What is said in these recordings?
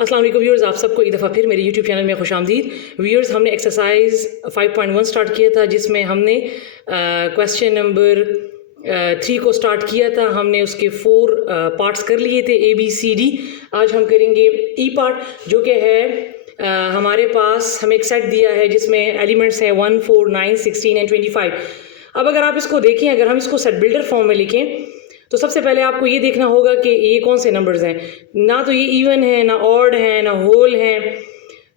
अस्सलाम वालेकुम व्यूअर्स, आप सबको एक दफ़ा फिर मेरे यूट्यूब चैनल में खुशामदीद। व्यूअर्स, हमने एक्सरसाइज 5.1 स्टार्ट किया था, जिसमें हमने क्वेश्चन नंबर 3 को स्टार्ट किया था। हमने उसके 4 पार्ट्स कर लिए थे, ABCD। आज हम करेंगे E पार्ट, जो कि है हमारे पास हमें एक सेट दिया है जिसमें एलिमेंट्स हैं 1, 4, 9, 16 एंड 25। अब अगर आप इसको देखें, अगर हम इसको सेट बिल्डर फॉर्म में लिखें तो सबसे पहले आपको ये देखना होगा कि ये कौन से नंबर्स हैं। ना तो ये इवन है, ना ऑड है, ना होल है।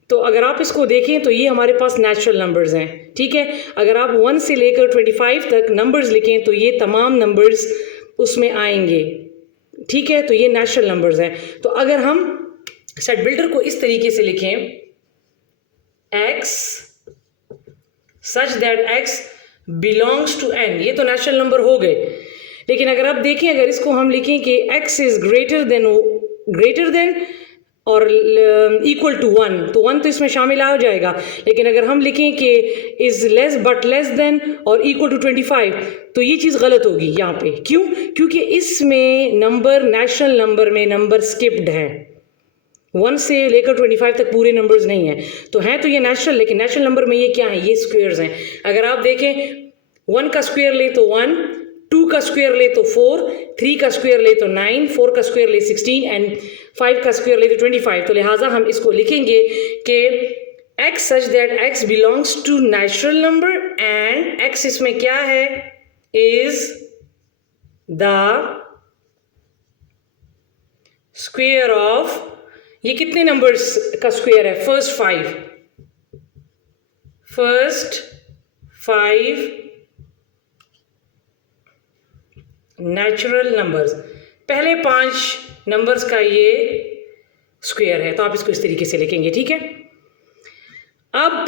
तो अगर आप इसको देखें तो ये हमारे पास नेचुरल नंबर्स हैं, ठीक है। अगर आप 1 से लेकर 25 तक नंबर्स लिखें तो ये तमाम नंबर्स उसमें आएंगे, ठीक है। तो ये नेचुरल नंबर्स हैं। तो अगर हम सेट बिल्डर को इस तरीके से लिखें, x such that x belongs to n, ये तो नेचुरल नंबर हो गए। लेकिन अगर आप देखें, अगर इसको हम लिखें कि x इज ग्रेटर देन और इक्वल टू 1, तो 1 तो इसमें शामिल आ जाएगा। लेकिन अगर हम लिखें कि is less but less than और इक्वल टू 25, तो ये चीज़ गलत होगी यहाँ पे। क्यों? क्योंकि इसमें नंबर, नेचुरल नंबर में नंबर स्किप्ड है। 1 से लेकर 25 तक पूरे नंबर्स नहीं हैं। तो हैं तो ये नेचुरल, लेकिन नेचुरल नंबर में ये क्या है? ये स्क्वेयर्स हैं। अगर आप देखें, 1 का स्क्वायर ले तो 1, 2 का स्क्वायर ले तो 4, 3 का स्क्वायर ले तो 9, 4 का स्क्वायर ले 16 एंड 5 का स्क्वायर ले तो 25। तो लिहाजा हम इसको लिखेंगे कि x such that x belongs to natural number and x इसमें क्या है? इज द स्क्वायर ऑफ, ये कितने नंबर्स का स्क्वायर है? फर्स्ट 5 नेचुरल नंबर्स, पहले 5 नंबर्स का ये स्क्वायर है। तो आप इसको इस तरीके से लिखेंगे, ठीक है। अब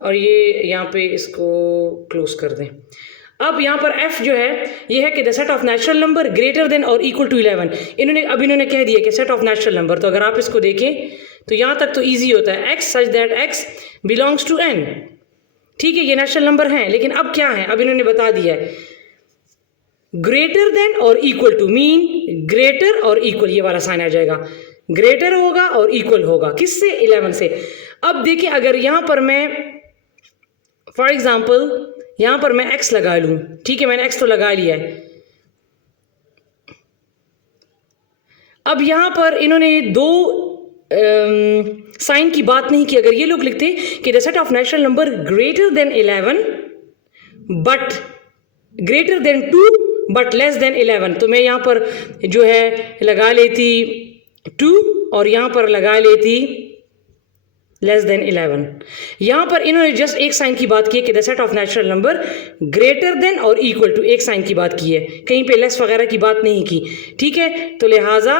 और ये यहाँ पे इसको क्लोज कर दें। अब यहाँ पर f जो है ये है कि the set of natural number greater than और इक्वल टू 11। इन्होंने कह दिया कि सेट ऑफ नेचुरल नंबर। तो अगर आप इसको देखें तो यहाँ तक तो ईजी होता है, x such that x belongs to n, ठीक है। ये नेचुरल नंबर हैं, लेकिन अब क्या है? अब इन्होंने बता दिया है ग्रेटर देन और इक्वल टू, मीन ग्रेटर और इक्वल, ये वाला साइन आ जाएगा। ग्रेटर होगा और इक्वल होगा किससे? 11 से। अब देखिए, अगर यहां पर मैं फॉर एग्जांपल यहां पर मैं x लगा लूं, ठीक है, मैंने x तो लगा लिया है। अब यहां पर इन्होंने 2 साइन की बात नहीं की। अगर ये लोग लिखते कि the set of natural number greater than 11 but greater than 2 but less than 11, तो मैं यहाँ पर जो है लगा लेती 2 और यहाँ पर लगा लेती लेस देन 11। यहाँ पर इन्होंने जस्ट एक साइन की बात की है कि the set of natural number greater than और इक्वल टू, एक साइन की बात की है, कहीं पे लेस वगैरह की बात नहीं की, ठीक है। तो लिहाजा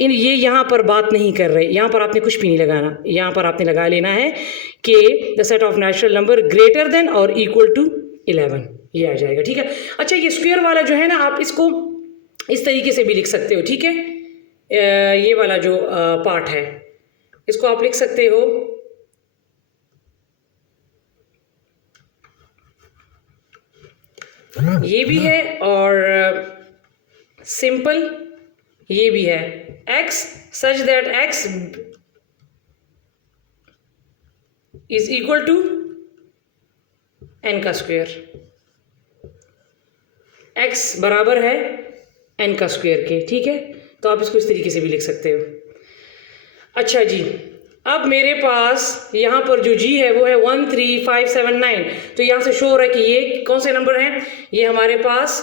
ये यहाँ पर बात नहीं कर रहे, यहाँ पर आपने कुछ भी नहीं लगाना। यहाँ पर आपने लगा लेना है कि the set of natural number greater than और इक्वल टू 11, ये आ जाएगा, ठीक है। अच्छा, ये स्क्वायर वाला जो है ना, आप इसको इस तरीके से भी लिख सकते हो, ठीक है। ये वाला जो पार्ट है, इसको आप लिख सकते हो ये भी है और सिंपल ये भी है, x such that x is equal to n का स्क्वायर, x बराबर है n का स्क्वायर के, ठीक है। तो आप इसको इस तरीके से भी लिख सकते हो। अच्छा जी, अब मेरे पास यहाँ पर जो g है वो है 1, 3, 5, 7, 9। तो यहाँ से शो हो रहा है कि ये कौन से नंबर हैं? ये हमारे पास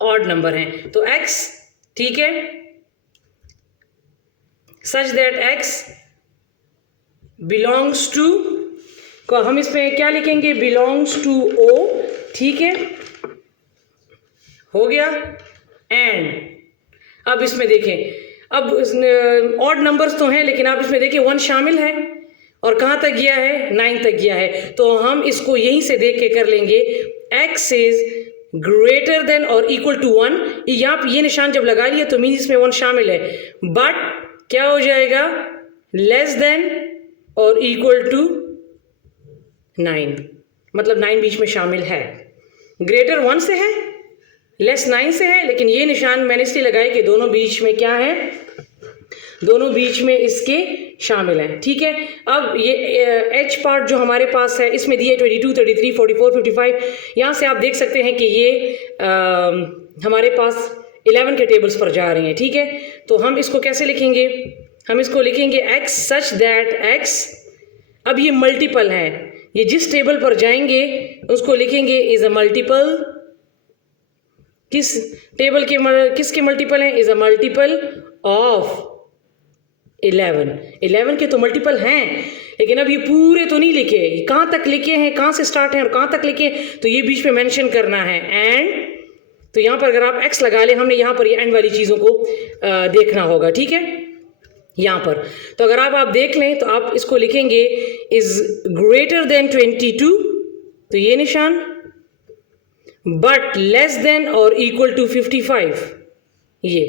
ऑड नंबर हैं। तो x, ठीक है, such that x belongs to, को हम इसमें क्या लिखेंगे? बिलोंग्स टू o, ठीक है, हो गया। एंड अब इसमें देखें, अब ऑड नंबर्स तो हैं, लेकिन आप इसमें देखिए 1 शामिल है और कहाँ तक गया है? 9 तक गया है। तो हम इसको यहीं से देख के कर लेंगे, x इज ग्रेटर देन और इक्वल टू 1। यहाँ पे ये निशान जब लगा लिया तो मीन इसमें 1 शामिल है, बट क्या हो जाएगा? लेस देन और इक्वल टू 9, मतलब 9 बीच में शामिल है। ग्रेटर 1 से है, लेस 9 से है, लेकिन ये निशान मैंने इसलिए लगाया कि दोनों बीच में क्या है? दोनों बीच में इसके शामिल हैं, ठीक है। अब ये एच पार्ट जो हमारे पास है इसमें दिए 22, 33, 44, 55। यहाँ से आप देख सकते हैं कि ये हमारे पास 11 के टेबल्स पर जा रहे हैं, ठीक है। तो हम इसको कैसे लिखेंगे? हम इसको लिखेंगे x सच दैट x, अब ये मल्टीपल है, ये जिस टेबल पर जाएंगे उसको लिखेंगे इज अ मल्टीपल, किस टेबल के किसके मल्टीपल हैं? Is a multiple of 11। 11 के तो मल्टीपल हैं, लेकिन अब ये पूरे तो नहीं लिखे, कहाँ तक लिखे हैं, कहाँ से स्टार्ट हैं और कहाँ तक लिखे, तो ये बीच में मेंशन करना है एंड। तो यहाँ पर अगर आप x लगा लें, हमने यहाँ पर ये एंड वाली चीज़ों को देखना होगा, ठीक है। यहाँ पर तो अगर आप देख लें तो आप इसको लिखेंगे इज ग्रेटर देन 22, तो ये निशान, बट लेस देन और इक्वल टू 55, ये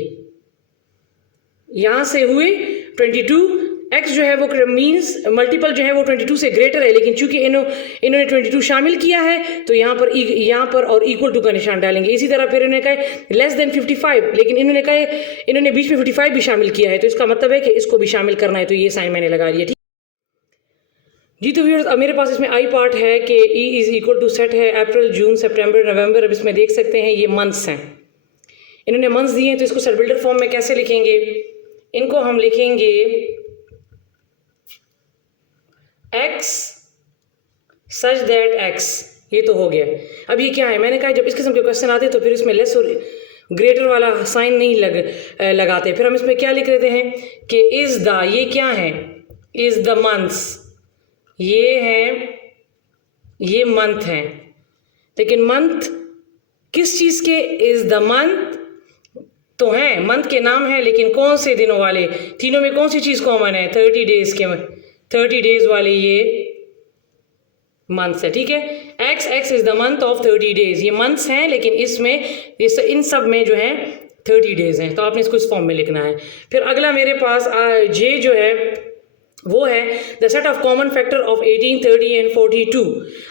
यहाँ से हुए 22। x जो है वो मीन्स मल्टीपल जो है वो 22 से ग्रेटर है, लेकिन चूंकि इन्होंने 22 शामिल किया है तो यहाँ पर और इक्वल टू का निशान डालेंगे। इसी तरह फिर इन्होंने कहा लेस देन 55, लेकिन इन्होंने बीच में 55 भी शामिल किया है, तो इसका मतलब है कि इसको भी शामिल करना है, तो ये साइन मैंने लगा लिया, ठीक जी। तो व्यूअर्स अब मेरे पास इसमें आई पार्ट है कि E is equal to set है अप्रैल, जून, सितंबर, नवंबर। अब इसमें देख सकते हैं ये मंथ्स हैं, इन्होंने मंथ्स दिए हैं, तो इसको सेट बिल्डर फॉर्म में कैसे लिखेंगे? इनको हम लिखेंगे x सच दैट x, ये तो हो गया। अब ये क्या है? मैंने कहा जब इस किस्म के क्वेश्चन आते हैं तो फिर इसमें लेस और ग्रेटर वाला साइन नहीं लगाते, फिर हम इसमें क्या लिख देते हैं कि इज द, ये क्या है? इज द मंथ्स, ये है, ये मंथ है, लेकिन मंथ किस चीज़ के? इज द मंथ तो है, मंथ के नाम है, लेकिन कौन से दिनों वाले? तीनों में कौन सी चीज़ कॉमन है? 30 डेज के, 30 डेज वाले ये मंथ्स है, ठीक है। x is the month of 30 days, ये मंथ्स हैं, लेकिन इसमें इन सब में जो है 30 डेज हैं, तो आपने इसको इस फॉर्म में लिखना है। फिर अगला मेरे पास j जो है वो है the set of common factor of 18, 30 and 42।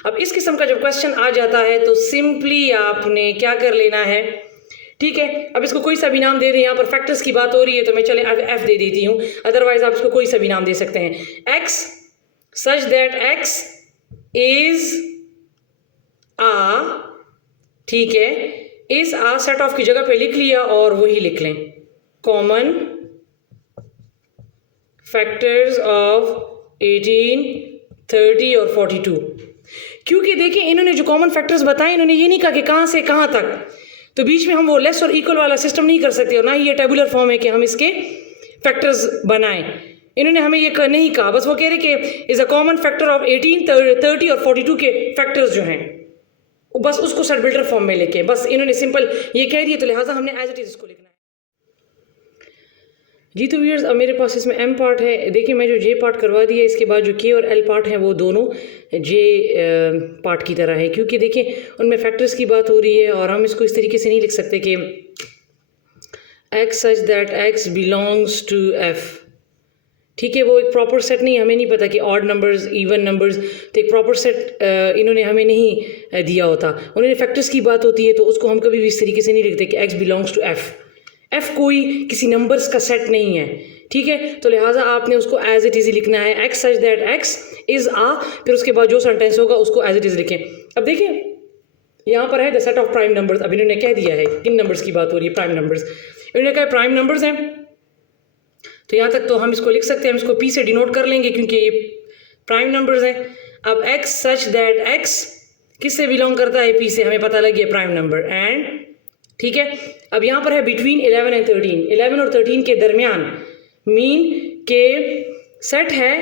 अब इस किस्म का जब क्वेश्चन आ जाता है तो सिंपली आपने क्या कर लेना है, ठीक है। अब इसको कोई सा भी नाम दे दें, यहाँ पर फैक्टर्स की बात हो रही है तो मैं चले f दे देती हूँ, अदरवाइज आप इसको कोई सा भी नाम दे सकते हैं। x such that x is a, ठीक है, इज आ सेट ऑफ की जगह पे लिख लिया और वही लिख लें कॉमन फैक्टर्स ऑफ 18, 30 और 42। क्योंकि देखिए इन्होंने जो कॉमन फैक्टर्स बताए, इन्होंने ये नहीं कहा कि कहाँ से कहाँ तक, तो बीच में हम वो लेस और इक्वल वाला सिस्टम नहीं कर सकते, और ना ही ये टेबुलर फॉर्म है कि हम इसके फैक्टर्स बनाएं। इन्होंने हमें ये नहीं कहा, बस वो कह रहे कि is a common factor of 18, 30 और 42 के फैक्टर्स जो हैं बस उसको सेट बिल्डर फॉर्म में लेके बस इन्होंने सिंपल ये कह दिया, तो लिहाजा हमने एज इट इज इसको लिखना है। जी तो व्यूअर्स अब मेरे पास इसमें m पार्ट है, देखिए मैं जो j पार्ट करवा दिया, इसके बाद जो k और l पार्ट है वो दोनों j पार्ट की तरह है, क्योंकि देखिए उनमें फैक्टर्स की बात हो रही है और हम इसको इस तरीके से नहीं लिख सकते कि x such that x belongs to f, ठीक है। वो एक प्रॉपर सेट नहीं, हमें नहीं पता कि ऑड नंबर्स, इवन नंबर्स, तो एक प्रॉपर सेट इन्होंने हमें नहीं दिया होता। उन्होंने फैक्टर्स की बात होती है तो उसको हम कभी भी इस तरीके से नहीं लिखते कि x belongs to f। f कोई किसी नंबर्स का सेट नहीं है, ठीक है, तो लिहाजा आपने उसको एज इट इज लिखना है x such that x is a, फिर उसके बाद जो सेंटेंस होगा उसको एज इट इज लिखें। अब देखिए यहाँ पर है the set of prime numbers, अब इन्होंने कह दिया है किन नंबर्स की बात हो रही है, प्राइम नंबर्स। इन्होंने कहा प्राइम नंबर्स हैं, तो यहाँ तक तो हम इसको लिख सकते हैं, हम इसको p से डिनोट कर लेंगे क्योंकि ये प्राइम नंबर्स हैं। अब x सच दैट x किससे बिलोंग करता है? p से, हमें पता लग गया प्राइम नंबर, एंड ठीक है। अब यहाँ पर है बिटवीन 11 एंड 13, 11 और 13 के दरमियान, मीन के सेट है,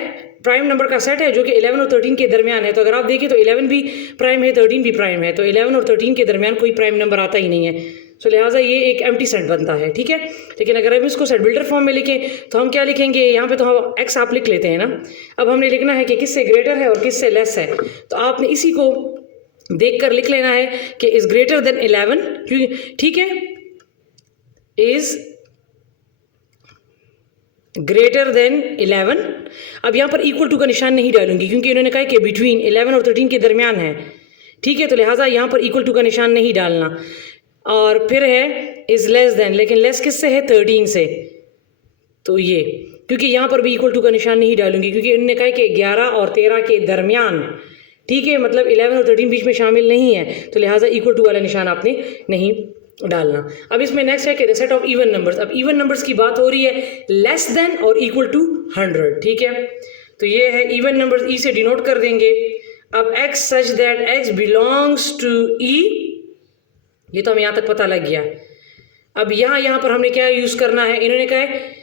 प्राइम नंबर का सेट है जो कि 11 और 13 के दरमियान है। तो अगर आप देखें तो 11 भी प्राइम है, 13 भी प्राइम है, तो 11 और 13 के दरमियान कोई प्राइम नंबर आता ही नहीं है, तो लिहाजा ये एक एम्प्टी सेट बनता है, ठीक है। लेकिन अगर हम इसको सेट बिल्डर फॉर्म में लिखें तो हम क्या लिखेंगे, यहाँ पे तो हम x आप लिख लेते हैं ना, अब हमने लिखना है कि किससे ग्रेटर है और किससे लेस है, तो आपने इसी को देख कर लिख लेना है कि इज ग्रेटर देन 11, क्योंकि ठीक है, इज ग्रेटर देन 11। अब यहाँ पर इक्वल टू का निशान नहीं डालूंगी क्योंकि इन्होंने कहा कि बिटवीन 11 और 13 के दरमियान है, ठीक है, तो लिहाजा यहाँ पर इक्वल टू का निशान नहीं डालना। और फिर है इज लेस देन, लेकिन लेस किससे है? 13 से, तो ये, क्योंकि यहाँ पर भी इक्वल टू का निशान नहीं डालूंगी, क्योंकि इन्होंने कहा कि 11 और 13 के दरमियान, ठीक है, मतलब 11 और 13 बीच में शामिल नहीं है, तो लिहाजा इक्वल टू वाला निशान आपने नहीं डालना। अब इसमें नेक्स्ट है कि the set of even numbers. अब इवन नंबर्स की बात हो रही है लेस देन और इक्वल टू 100, ठीक है। तो ये है इवन नंबर्स, ई से डिनोट कर देंगे। अब x such that x belongs to e, ये तो हमें यहाँ तक पता लग गया। अब यहाँ पर हमने क्या यूज करना है, इन्होंने कहा है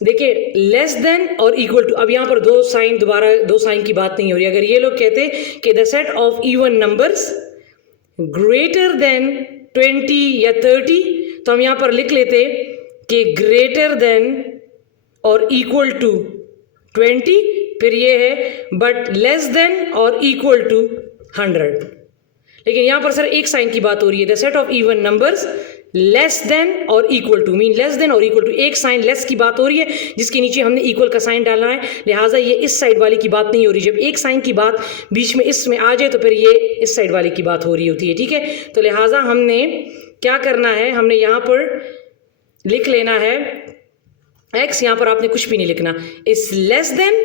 देखिए लेस देन और इक्वल टू। अब यहाँ पर दोबारा दो साइन की बात नहीं हो रही। अगर ये लोग कहते कि the set of even numbers greater than 20 या 30, तो हम यहाँ पर लिख लेते कि ग्रेटर देन और इक्वल टू 20, फिर ये है बट लेस देन और इक्वल टू 100। लेकिन यहाँ पर सर एक साइन की बात हो रही है, the set of even numbers less than और equal to, mean less than और इक्वल टू, एक साइन लेस की बात हो रही है जिसके नीचे हमने इक्वल का साइन डालना है, लिहाजा ये इस साइड वाली की बात नहीं हो रही। जब एक साइन की बात बीच में इसमें आ जाए तो फिर ये इस साइड वाली की बात हो रही होती है, ठीक है। तो लिहाजा हमने क्या करना है, हमने यहाँ पर लिख लेना है x, यहाँ पर आपने कुछ भी नहीं लिखना, इस लेस देन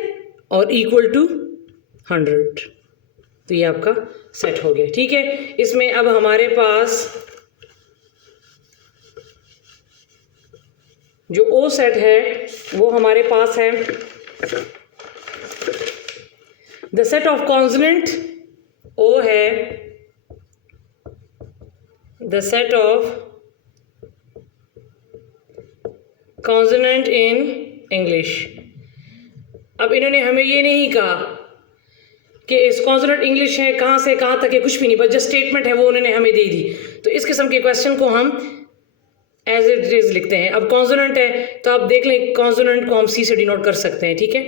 और इक्वल टू 100। तो ये आपका सेट हो गया, ठीक है। इसमें अब हमारे पास जो ओ सेट है वो हमारे पास है द सेट ऑफ कॉन्सोनेंट, ओ है the set of consonant in English. अब इन्होंने हमें ये नहीं कहा कि इस कॉन्सोनेंट इंग्लिश है कहाँ से कहाँ तक है, कुछ भी नहीं, बस जस्ट स्टेटमेंट है वो उन्होंने हमें दे दी। तो इस किस्म के क्वेश्चन को हम एज इट इज लिखते हैं। अब कॉन्सोनेंट है तो आप देख लें, कॉन्सोनेंट को हम सी से डिनोट कर सकते हैं, ठीक है।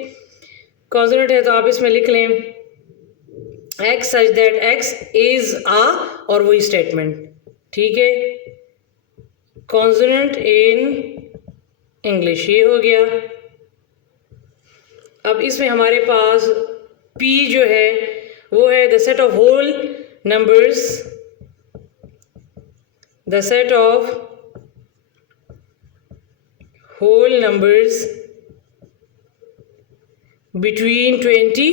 कॉन्सोनेंट है तो आप इसमें लिख लें X such that X is a, और वही स्टेटमेंट, ठीक है। कॉन्सोनेंट इन इंग्लिश ये हो गया। अब इसमें हमारे पास P जो है वो है the set of whole numbers, the set of whole numbers between 20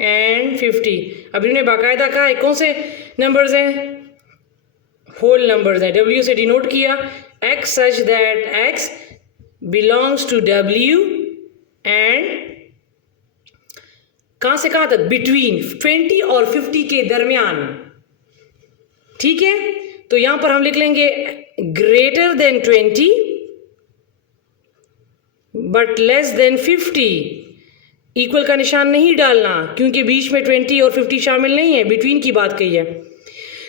and 50। अब इन्होंने बाकायदा कहा है कौन से नंबर्स हैं, होल नंबर्स हैं, W से डिनोट किया, x such that x belongs to W and कहां से कहां तक, बिटवीन 20 और 50 के दरमियान, ठीक है। तो यहां पर हम लिख लेंगे greater than 20 but less than 50, equal का निशान नहीं डालना क्योंकि बीच में 20 और 50 शामिल नहीं है, बिटवीन की बात कही है।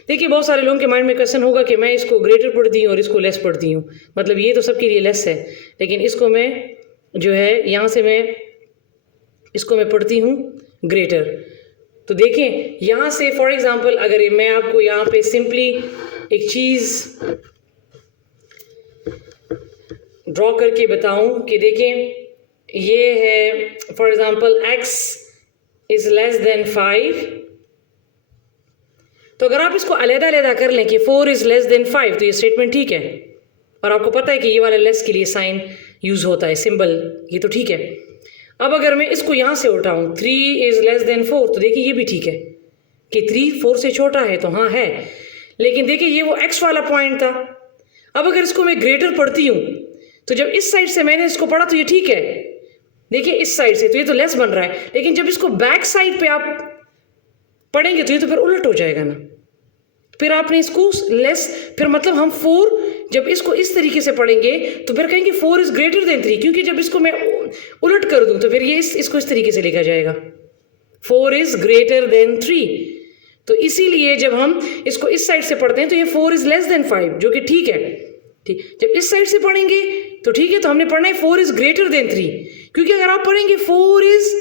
देखिए बहुत सारे लोगों के माइंड में क्वेश्चन होगा कि मैं इसको ग्रेटर पढ़ती हूँ और इसको लेस पढ़ती हूँ, मतलब ये तो सबके लिए लेस है, लेकिन इसको मैं जो है यहाँ से मैं इसको मैं पढ़ती हूँ ग्रेटर। तो देखें यहाँ से फॉर एग्जांपल अगर मैं आपको यहाँ पे सिंपली एक चीज़ ड्रॉ करके बताऊं कि देखें ये है for example x is less than 5, तो अगर आप इसको अलग-अलग कर लें कि 4 इज लेस देन 5 तो ये स्टेटमेंट ठीक है, और आपको पता है कि ये वाला लेस के लिए साइन यूज होता है, सिंबल, ये तो ठीक है। अब अगर मैं इसको यहाँ से उठाऊं 3 इज लेस देन 4 तो देखिए ये भी ठीक है कि 3 4 से छोटा है, तो हाँ है, लेकिन देखिए ये वो x वाला पॉइंट था। अब अगर इसको मैं ग्रेटर पढ़ती हूँ तो जब इस साइड से मैंने इसको पढ़ा तो ये ठीक है, देखिए इस साइड से तो ये तो लेस बन रहा है, लेकिन जब इसको बैक साइड पे आप पढ़ेंगे तो ये तो फिर उलट हो जाएगा ना, फिर आपने इसको लेस, फिर मतलब हम 4 जब इसको इस तरीके से पढ़ेंगे तो फिर कहेंगे 4 इज ग्रेटर देन 3, क्योंकि जब इसको मैं उलट कर दूं तो फिर ये इसको इस तरीके से लिखा जाएगा 4 इज ग्रेटर देन 3। तो इसीलिए जब हम इसको इस साइड से पढ़ते हैं तो ये 4 इज लेस देन 5, जो कि ठीक है, ठीक। जब इस साइड से पढ़ेंगे तो ठीक है, तो हमने पढ़ना है 4 इज ग्रेटर देन 3, क्योंकि अगर आप पढ़ेंगे 4 इज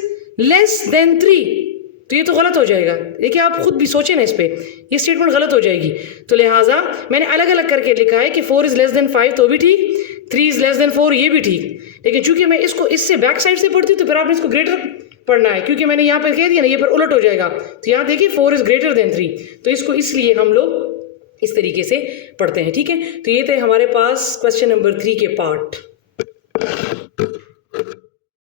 लेस देन 3 तो ये तो गलत हो जाएगा। देखिए आप खुद भी सोचें ना इस पे, ये स्टेटमेंट गलत हो जाएगी। तो लिहाजा मैंने अलग अलग करके लिखा है कि 4 इज लेस देन 5 तो भी ठीक, 3 इज लेस देन 4 ये भी ठीक, लेकिन चूंकि मैं इसको इससे बैक साइड से पढ़ती हूँ तो फिर आपने इसको ग्रेटर पढ़ना है, क्योंकि मैंने यहाँ पर कह दिया ना ये पर उलट हो जाएगा। तो यहाँ देखिए 4 इज ग्रेटर देन 3, तो इसको इसलिए हम लोग इस तरीके से पढ़ते हैं, ठीक है। तो ये थे हमारे पास क्वेश्चन नंबर 3 के पार्ट।